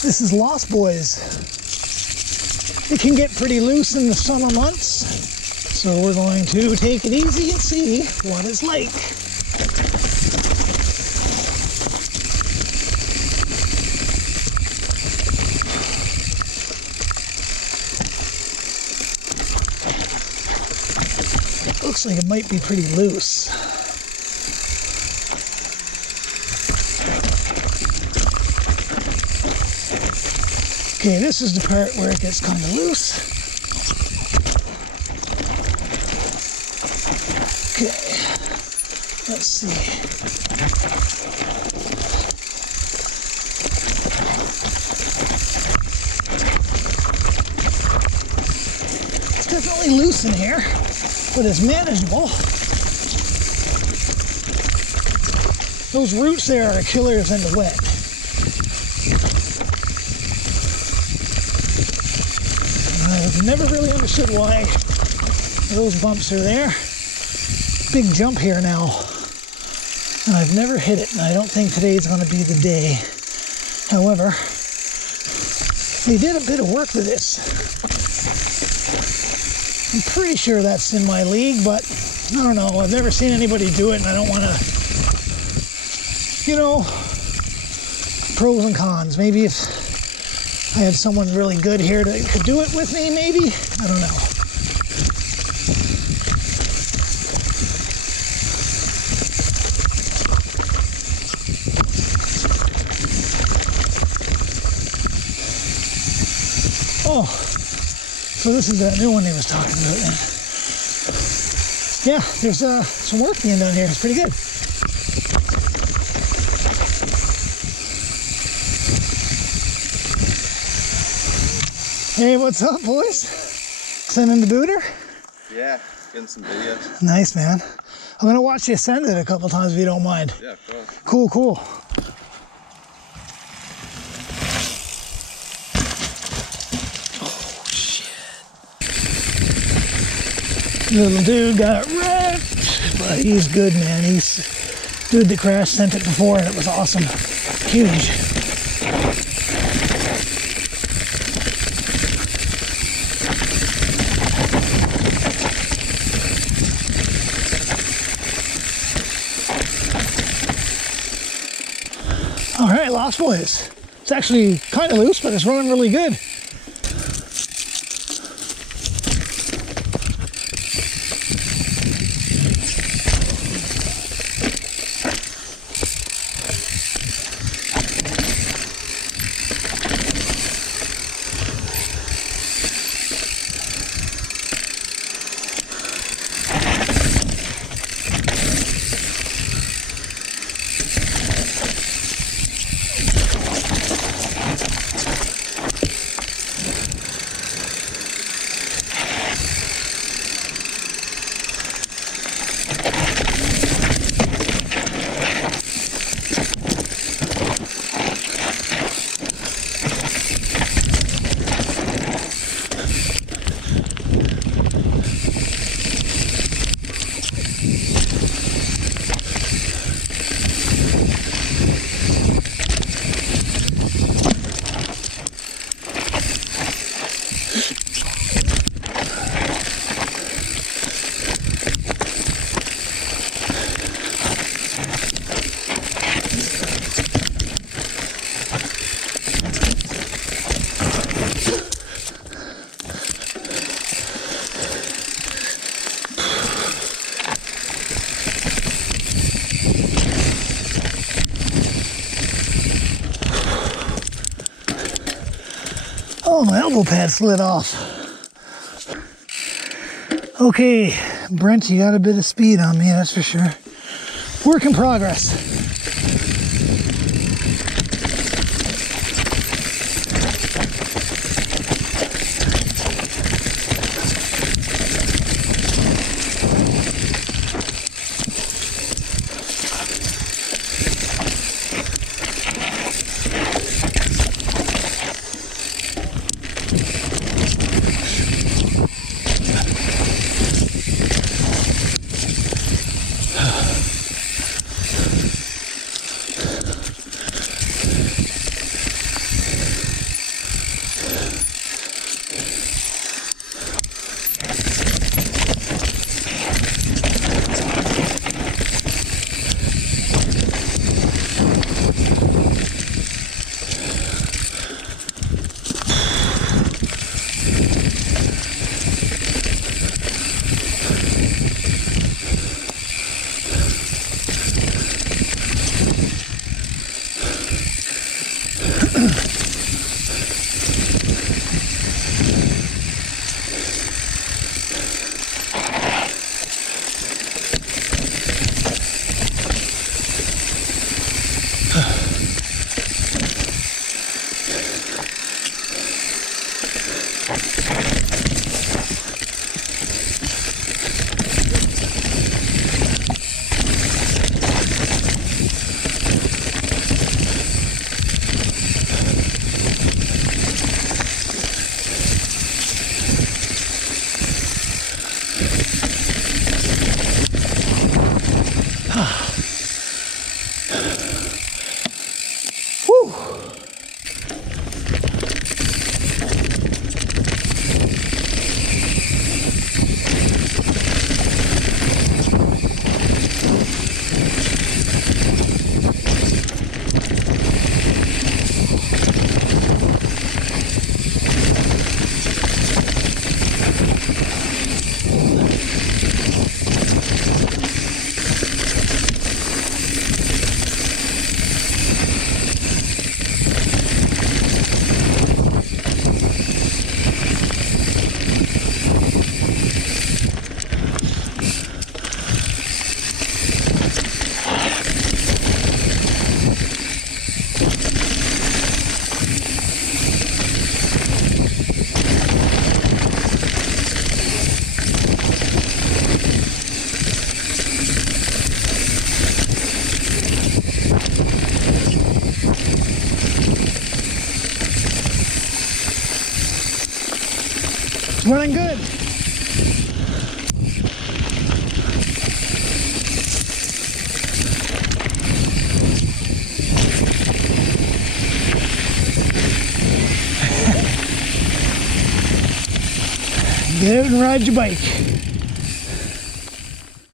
This is Lost Boys. It can get pretty loose in the summer months, so we're going to take it easy and see what it's like. Looks like it might be pretty loose. Okay, this is the part where it gets kind of loose. Okay, let's see. It's definitely loose in here, but it's manageable. Those roots there are killers in the wet. I've never really understood why those bumps are there. Big jump here now, and I've never hit it, and I don't think today's going to be the day. However, they did a bit of work with this. I'm pretty sure that's in my league, but I don't know. I've never seen anybody do it, and I don't want to, you know, pros and cons. Maybe if I had someone really good here that could do it with me, maybe? I don't know. Oh, so this is that new one he was talking about then. Yeah, there's some work being done here. It's pretty good. Hey, what's up, boys? Sending the booter? Yeah, getting some videos. Nice, man. I'm gonna watch you send it a couple times if you don't mind. Yeah, of course. Cool, cool. Oh, shit. Little dude got wrecked, but he's good, man. He's dude that crashed sent it before, and it was awesome. Huge. All right, Lost Boys. It's actually kind of loose, but it's running really good. Oh, my elbow pad slid off. Okay, Brent, you got a bit of speed on me, that's for sure. Work in progress. Whew. Running good. Get out and ride your bike.